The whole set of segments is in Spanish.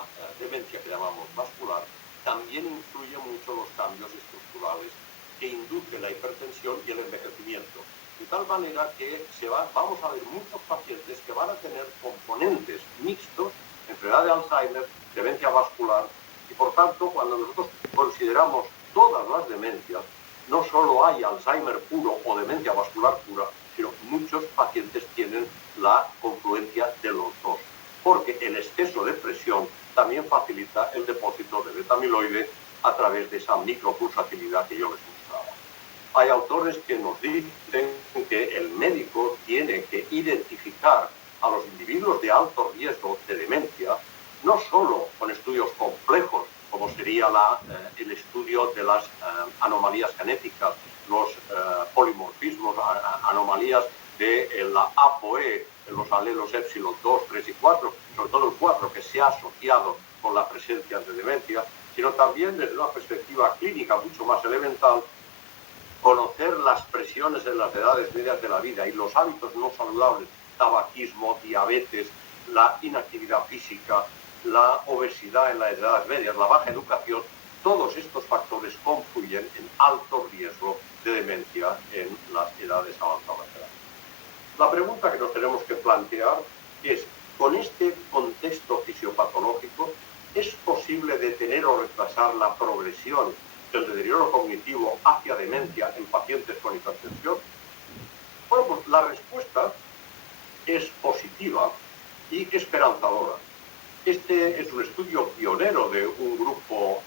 la demencia que llamamos vascular, también influye mucho los cambios estructurales que inducen la hipertensión y el envejecimiento. De tal manera que vamos a ver muchos pacientes que van a tener componentes mixtos, enfermedad de Alzheimer, demencia vascular, y por tanto, cuando nosotros consideramos todas las demencias, no solo hay Alzheimer puro o demencia vascular pura, sino muchos pacientes tienen la confluencia de los dos, porque el exceso de presión también facilita el depósito de beta-amiloide a través de esa micropulsatilidad que yo les mostraba. Hay autores que nos dicen que el médico tiene que identificar a los individuos de alto riesgo de demencia, no solo con estudios complejos, como sería el estudio de las anomalías genéticas, los polimorfismos, anomalías de la ApoE, los alelos epsilon 2, 3 y 4, sobre todo el 4, que se ha asociado con la presencia de demencia, sino también desde una perspectiva clínica mucho más elemental, conocer las presiones en las edades medias de la vida y los hábitos no saludables, tabaquismo, diabetes, la inactividad física, la obesidad en las edades medias, la baja educación, todos estos factores confluyen en alto riesgo de demencia en las edades avanzadas de la vida. La pregunta que nos tenemos que plantear es, con este contexto fisiopatológico, ¿es posible detener o retrasar la progresión del deterioro cognitivo hacia demencia en pacientes con hipertensión? Bueno, pues la respuesta es positiva y esperanzadora. Este es un estudio pionero de un grupo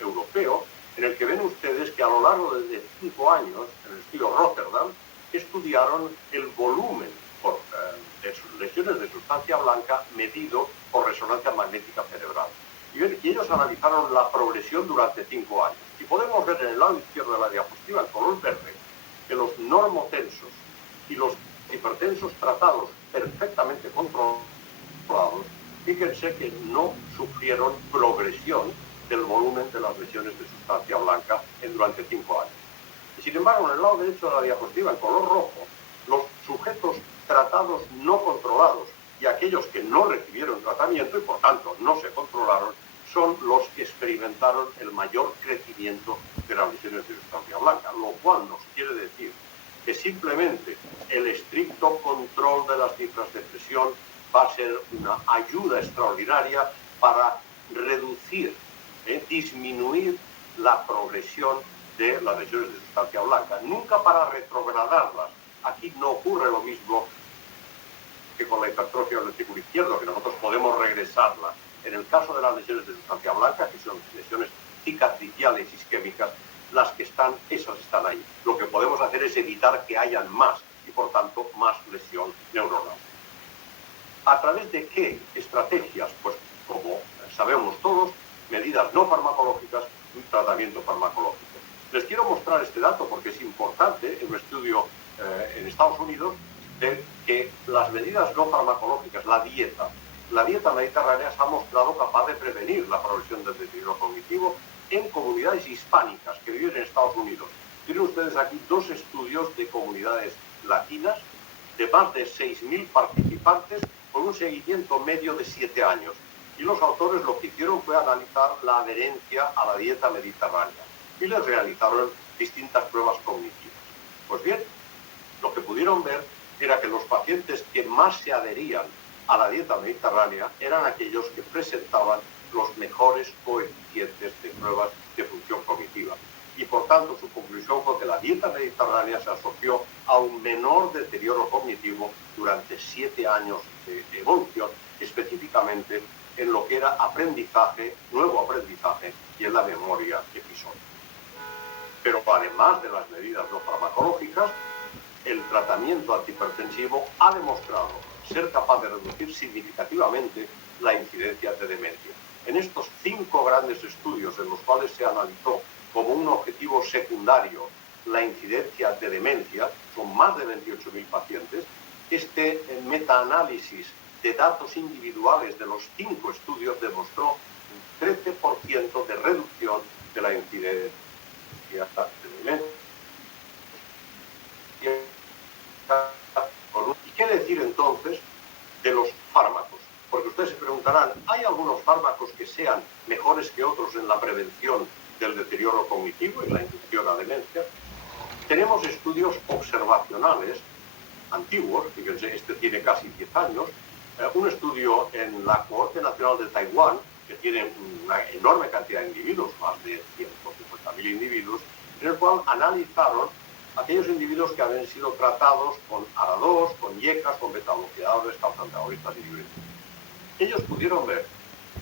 europeo en el que ven ustedes que a lo largo de 5 años, en el estudio Rotterdam, estudiaron el volumen de lesiones de sustancia blanca medido por resonancia magnética cerebral. Y ellos analizaron la progresión durante 5 años. Y podemos ver en el lado izquierdo de la diapositiva, en color verde, que los normotensos y los hipertensos tratados perfectamente controlados, fíjense que no sufrieron progresión del volumen de las lesiones de sustancia blanca durante 5 años. Y sin embargo, en el lado derecho de la diapositiva, en color rojo, los sujetos tratados no controlados y aquellos que no recibieron tratamiento y por tanto no se controlaron, son los que experimentaron el mayor crecimiento de las lesiones de sustancia blanca, lo cual nos quiere decir que simplemente el estricto control de las cifras de presión va a ser una ayuda extraordinaria para reducir, disminuir la progresión de las lesiones de sustancia blanca, nunca para retrogradarlas. Aquí no ocurre lo mismo que con la hipertrofia del ventrículo izquierdo, que nosotros podemos regresarla. En el caso de las lesiones de sustancia blanca, que son lesiones cicatriciales isquémicas, las que están, esas están ahí. Lo que podemos hacer es evitar que hayan más y, por tanto, más lesión neuronal. ¿A través de qué estrategias? Pues, como sabemos todos, medidas no farmacológicas y tratamiento farmacológico. Les quiero mostrar este dato porque es importante en un estudio en Estados Unidos de que las medidas no farmacológicas, la dieta mediterránea se ha mostrado capaz de prevenir la progresión del deterioro cognitivo en comunidades hispánicas que viven en Estados Unidos. Tienen ustedes aquí 2 estudios de comunidades latinas de más de 6.000 participantes con un seguimiento medio de 7 años. Y los autores lo que hicieron fue analizar la adherencia a la dieta mediterránea y les realizaron distintas pruebas cognitivas. Pues bien, lo que pudieron ver era que los pacientes que más se adherían a la dieta mediterránea eran aquellos que presentaban los mejores coeficientes de pruebas de función cognitiva. Y por tanto su conclusión fue que la dieta mediterránea se asoció a un menor deterioro cognitivo durante 7 años de evolución, específicamente en lo que era aprendizaje, nuevo aprendizaje y en la memoria episódica. Pero además de las medidas no farmacológicas, el tratamiento antihipertensivo ha demostrado ser capaz de reducir significativamente la incidencia de demencia. En estos 5 grandes estudios en los cuales se analizó como un objetivo secundario la incidencia de demencia, son más de 28.000 pacientes, este metaanálisis de datos individuales de los 5 estudios demostró un 13% de reducción de la incidencia de demencia. ¿Y qué decir entonces de los fármacos? Porque ustedes se preguntan, preguntarán, ¿hay algunos fármacos que sean mejores que otros en la prevención del deterioro cognitivo y la inducción a demencia? Tenemos estudios observacionales antiguos, fíjense, este tiene casi 10 años, un estudio en la Cohorte Nacional de Taiwán, que tiene una enorme cantidad de individuos, más de 150.000 individuos, en el cual analizaron aquellos individuos que habían sido tratados con ARA2, con IECAS, con beta-bloqueadores, calcio-antagonistas y diuréticos. Ellos pudieron ver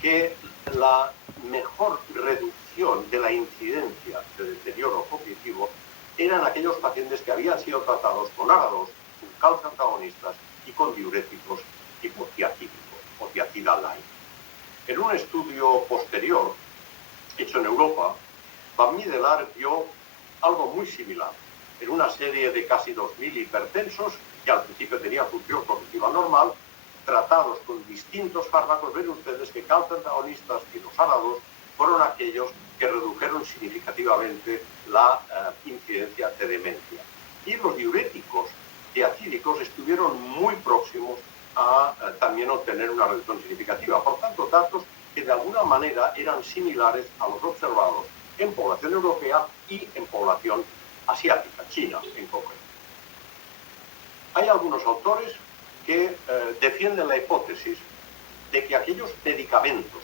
que la mejor reducción de la incidencia de deterioro cognitivo eran aquellos pacientes que habían sido tratados con ARA2, con calcio-antagonistas y con diuréticos tipo tiacídico o tiacida light. En un estudio posterior, hecho en Europa, Van Middelaar vio algo muy similar. En una serie de casi 2.000 hipertensos, que al principio tenían función cognitiva normal, tratados con distintos fármacos, ven ustedes que calcio-antagonistas y los ARA2 fueron aquellos que redujeron significativamente la incidencia de demencia. Y los diuréticos tiacídicos estuvieron muy próximos a también obtener una reducción significativa. Por tanto, datos que de alguna manera eran similares a los observados en población europea y en población asiática, China en concreto. Hay algunos autores que defienden la hipótesis de que aquellos medicamentos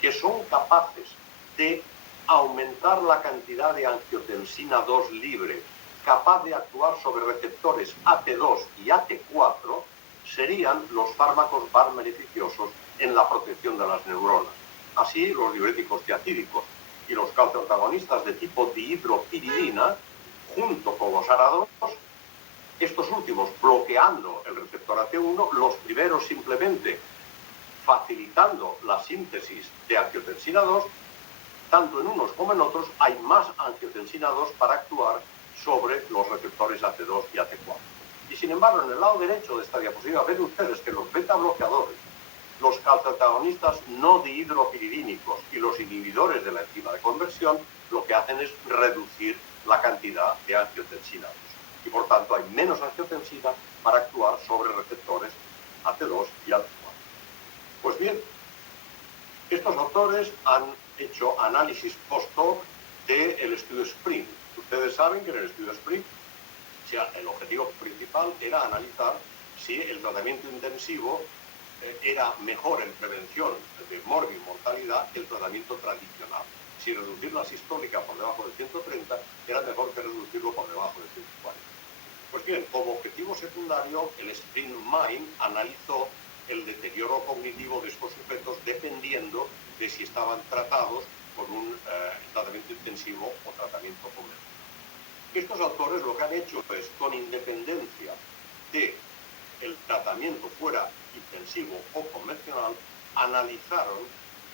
que son capaces de aumentar la cantidad de angiotensina 2 libre, capaz de actuar sobre receptores AT2 y AT4, serían los fármacos más beneficiosos en la protección de las neuronas. Así, los diuréticos tiacídicos y los calcio-antagonistas de tipo dihidropiridina, junto con los ARA2, estos últimos bloqueando el receptor AT1, los primeros simplemente facilitando la síntesis de angiotensina 2, tanto en unos como en otros hay más angiotensina 2 para actuar sobre los receptores AT2 y AT4. Y sin embargo, en el lado derecho de esta diapositiva ven ustedes que los beta bloqueadores, los calcioantagonistas no dihidropiridínicos y los inhibidores de la enzima de conversión lo que hacen es reducir la cantidad de angiotensina 2. Y por tanto hay menos angiotensina para actuar sobre receptores AT2 y AT4. Pues bien, estos autores han hecho análisis post-hoc del estudio SPRING. Ustedes saben que en el estudio SPRING el objetivo principal era analizar si el tratamiento intensivo era mejor en prevención de morbi y mortalidad que el tratamiento tradicional. Si reducir la sistólica por debajo de 130 era mejor que reducirlo por debajo de 140. Pues bien, como objetivo secundario, el SPRING MIND analizó el deterioro cognitivo de estos sujetos dependiendo de si estaban tratados con un tratamiento intensivo o tratamiento convencional. Estos autores lo que han hecho es, con independencia de el tratamiento fuera intensivo o convencional, analizaron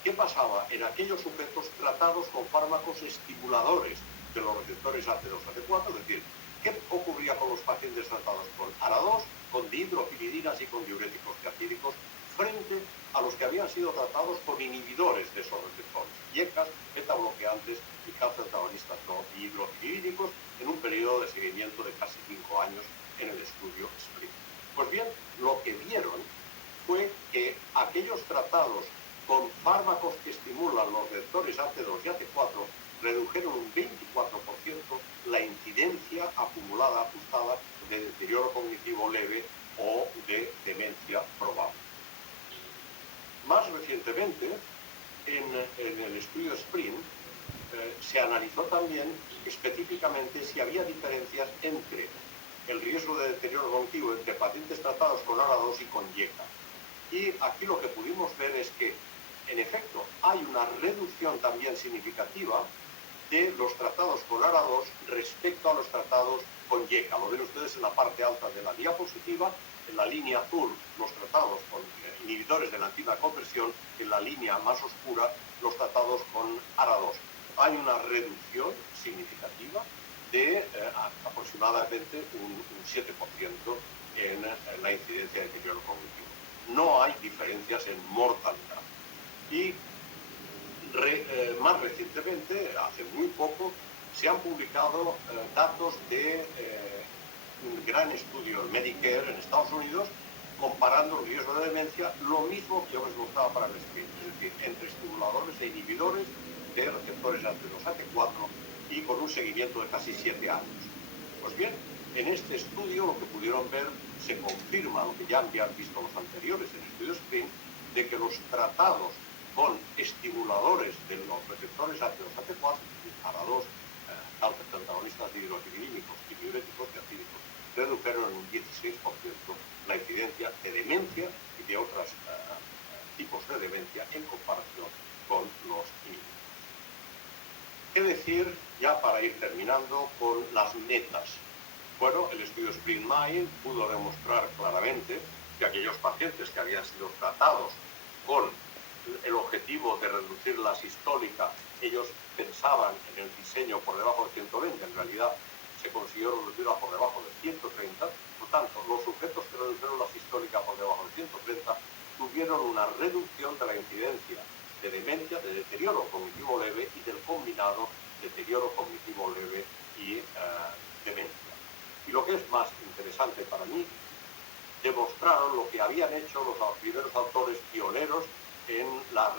qué pasaba en aquellos sujetos tratados con fármacos estimuladores de los receptores AT2, AT4, es decir, qué ocurría con los pacientes tratados con ARA2, con dihidropiridinas y con diuréticos tiacídicos frente a los que habían sido tratados con inhibidores de esos receptores, IECAS, beta-bloqueantes y calcio-antagonistas no dihidropiridínicos en un periodo de seguimiento de casi 5 años en el estudio SPRING. Pues bien, lo que vieron fue que aquellos tratados con fármacos que estimulan los receptores AT2 y AT4 redujeron un 24% la incidencia acumulada ajustada de deterioro cognitivo leve o de demencia probable. Más recientemente, en el estudio SPRING, se analizó también específicamente si había diferencias entre el riesgo de deterioro cognitivo entre pacientes tratados con ARA2 y con IECA. Y aquí lo que pudimos ver es que, en efecto, hay una reducción también significativa de los tratados con ARA2 respecto a los tratados con IECA. Lo ven ustedes en la parte alta de la diapositiva, en la línea azul los tratados con inhibidores de la enzima de conversión, en la línea más oscura los tratados con ARA2. Hay una reducción significativa de aproximadamente un 7% en la incidencia de deterioro cognitivo. No hay diferencias en mortalidad. Y más recientemente, hace muy poco, se han publicado datos de un gran estudio en Medicare en Estados Unidos comparando el riesgo de demencia, lo mismo que yo les mostraba para el sprint, es decir, entre estimuladores e inhibidores de receptores AT2-AT4 y con un seguimiento de casi 7 años. Pues bien, en este estudio lo que pudieron ver se confirma lo que ya habían visto los anteriores en el estudio sprint, de que los tratados con estimuladores de los receptores AT2-AT4, ARA2, antagonistas dihidroxivilínicos y diuréticos diacídicos, redujeron en un 16% la incidencia de demencia y de otros tipos de demencia en comparación con los inhibidores. ¿Qué decir, ya para ir terminando, con las metas? Bueno, el estudio Sprint Mind pudo demostrar claramente que aquellos pacientes que habían sido tratados con el objetivo de reducir la sistólica, ellos pensaban en el diseño por debajo de 120, en realidad se consiguió reducirla por debajo de 130, por tanto, los sujetos que redujeron la sistólica por debajo de 130 tuvieron una reducción de la incidencia de demencia, de deterioro cognitivo leve y del combinado deterioro cognitivo leve y demencia. Y lo que es más interesante para mí, demostraron lo que habían hecho los primeros autores pioneros en la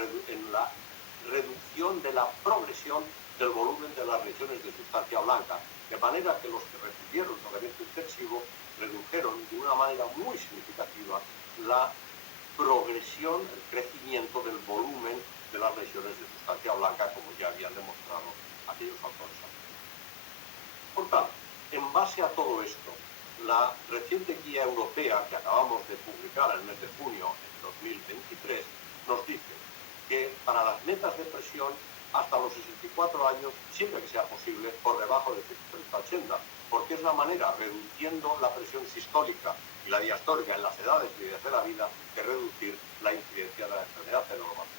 reducción de la progresión del volumen de las lesiones de sustancia blanca, de manera que los que recibieron tratamiento intensivo redujeron de una manera muy significativa la progresión, el crecimiento del volumen de las lesiones de sustancia blanca, como ya habían demostrado aquellos autores anteriores. Por tanto, en base a todo esto, la reciente guía europea que acabamos de publicar en el mes de junio de 2023 nos dice que para las metas de presión hasta los 64 años, siempre que sea posible, por debajo de 130-80, porque es la manera, reduciendo la presión sistólica y la diastólica en las edades medias de la vida, de reducir la incidencia de la enfermedad cerebrovascular.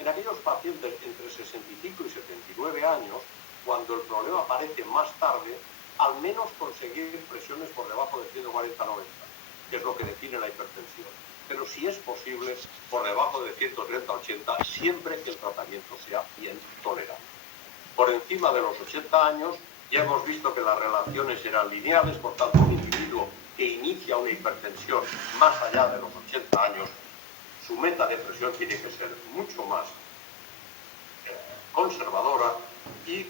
En aquellos pacientes entre 65 y 79 años, cuando el problema aparece más tarde, al menos conseguir presiones por debajo de 140-90, que es lo que define la hipertensión. Pero si es posible, por debajo de 130-80, siempre que el tratamiento sea bien tolerable. Por encima de los 80 años, ya hemos visto que las relaciones eran lineales, por tanto, un individuo que inicia una hipertensión más allá de los 80 años, su meta de presión tiene que ser mucho más conservadora y,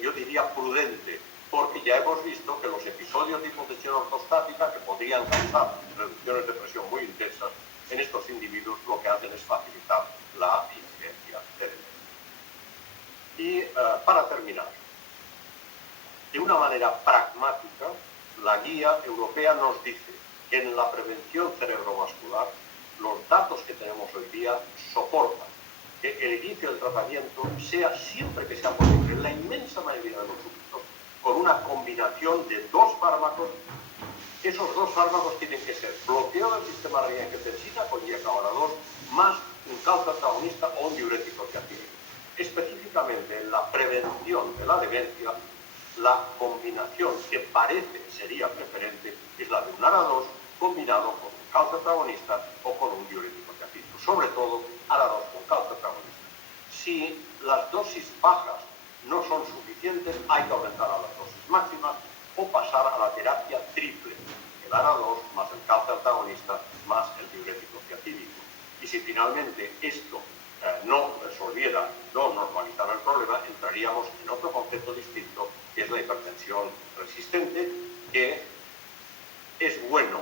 yo diría, prudente, porque ya hemos visto que los episodios de hipotensión ortostática, que podrían causar reducciones de presión muy intensas, en estos individuos lo que hacen es facilitar la incidencia de demencia. Y para terminar, de una manera pragmática, la guía europea nos dice que en la prevención cerebrovascular los datos que tenemos hoy día soportan que el inicio del tratamiento sea siempre que sea posible, en la inmensa mayoría de los sujetos, con una combinación de dos fármacos. Esos dos fármacos tienen que ser bloqueo del sistema de angiotensina con IECA-ARA2 más un calcio antagonista o un diurético diacídico. Específicamente en la prevención de la demencia, la combinación que parece sería preferente es la de un ARA2 combinado con un calcio antagonista o con un diurético diacídico, sobre todo ARA2 con calcio antagonista. Si las dosis bajas no son suficientes, hay que aumentar a las dosis máximas o pasar a la terapia triple, el ARA2 más el calcio antagonista más el diurético diacídico. Y si finalmente esto no resolviera, no normalizara el problema, entraríamos en otro concepto distinto, que es la hipertensión resistente, que es bueno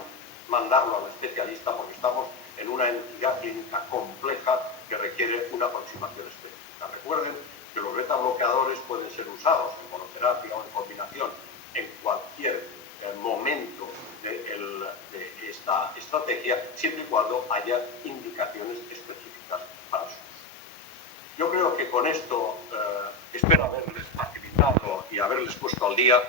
mandarlo al especialista porque estamos en una entidad clínica compleja que requiere una aproximación específica. Recuerden que los beta bloqueadores pueden ser usados en monoterapia o en combinación en cualquier momento de esta estrategia, siempre y cuando haya indicaciones específicas para su uso. Yo creo que con esto espero haberles facilitado y haberles puesto al día